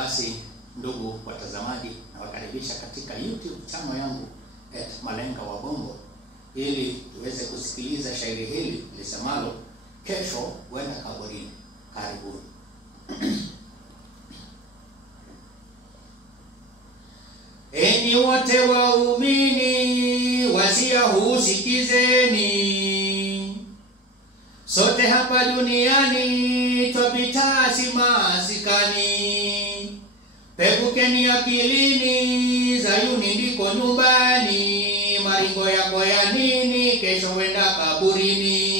Basi ndugu watazamaji, nawakaribisha katika YouTube channel yangu @Malenga wa Bongo ili tuweze kusikiliza shairi hili lisemalo kesho wenda kaburini. Karibuni. Enyi wote waumini, wasia huu sikizeni. Sote hapa duniani twapita masikani. Pekukeni akilini, Zayuni ndiko nyumbani. Maringo yako ya nini, kesho wenda kaburini.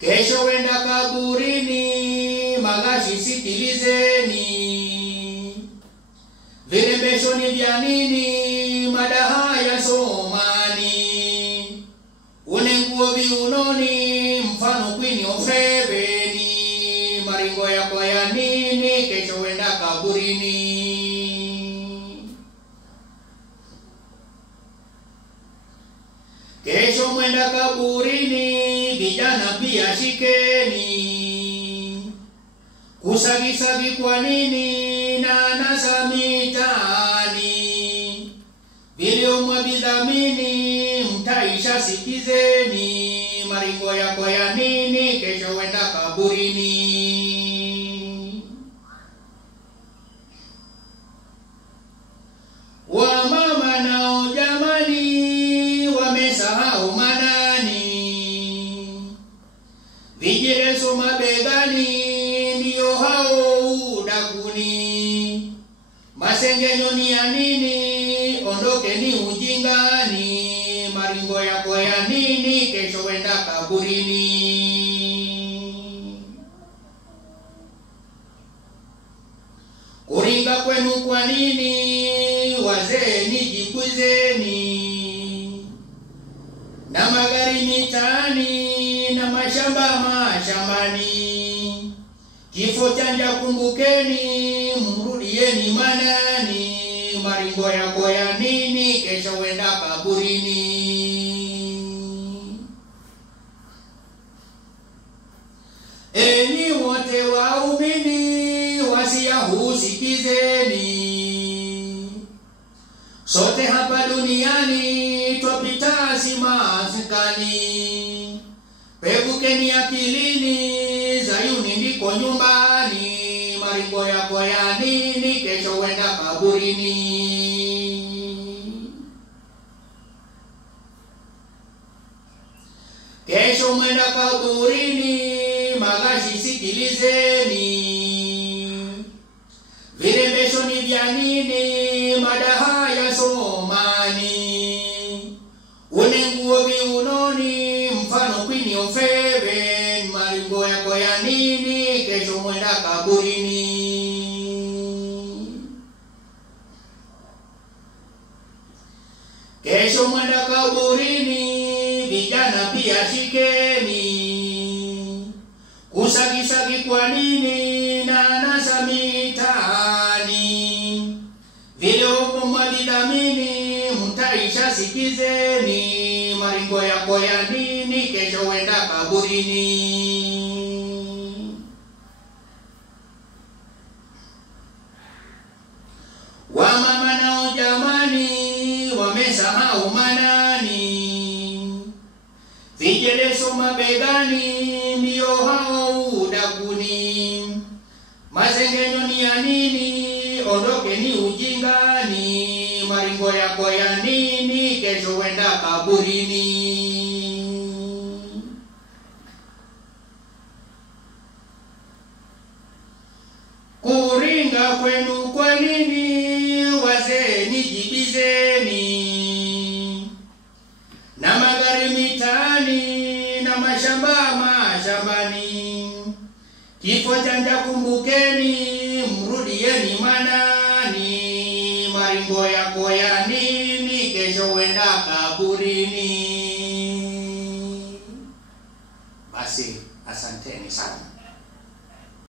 Kesho wenda kaburini, magashi sikilizeni. Virembesho ni vya nini, madaha ya somani. Unenguo viunoni, mfano Queen of Heaven. Maringo yako ya nini, kesho wenda kaburini. Kesho mwenda kaburini, vijana pia shikeni. Kusagisagi kwa nini na nasa mitani. Viliomwa vidhamini, mtaisha sikizeni. Maringo yako ya nini, kesho wenda kaburini. Wamama nao jamani, wamesahau manani. Vijileso mabegani, ndiyo hao udaguni. Masengenyo ni ya nini, ondokeni ujingani. Maringo yako ya nini, kesho wenda kaburini. Kuringa kwenu kwa nini, wazee nijikwizeni. Na magari mitaani, na mashambani. Kifo chanja kumbukeni, mrudieni manani. Maringo yako ya nini, kesho wenda kaburini. Enyi wote waumini, wasia huu sikizeni. Sote hapa duniani twapita masikani. Pekukeni akilini, Zayuni ndiko nyumbani. Maringo yako ya nini, kesho wenda kaburini. Kesho mwenda kaburini, magashi sikilizeni. Virembesho ni vya nini, madaha ya somani. Unenguo viunoni, mfano Queen of Heaven. Maringo yako ya nini, kesho mwenda kaburini. Kesho mwenda kaburini, vijana pia shikeni. Kusagisagi kwa nini na nasa mitani. Viliomwa vidhamini, mtaisha sikizeni. Maringo yako ya nini, kesho wenda kaburini. Wamama nao jamani, wamesahau manani. Vijeleso mabegani, ndiyo hao udaguni. Masengenyo ni ya nini, ondokeni ujingani. Maringo yako ya nini, kesho wenda kaburini. Kuringa kwenu kwa nini, wazee nijibizeni. Na magari mitaani, na mashambani. Kifo chanja kumbukeni, mrudieni manani. Maringo yako ya nini,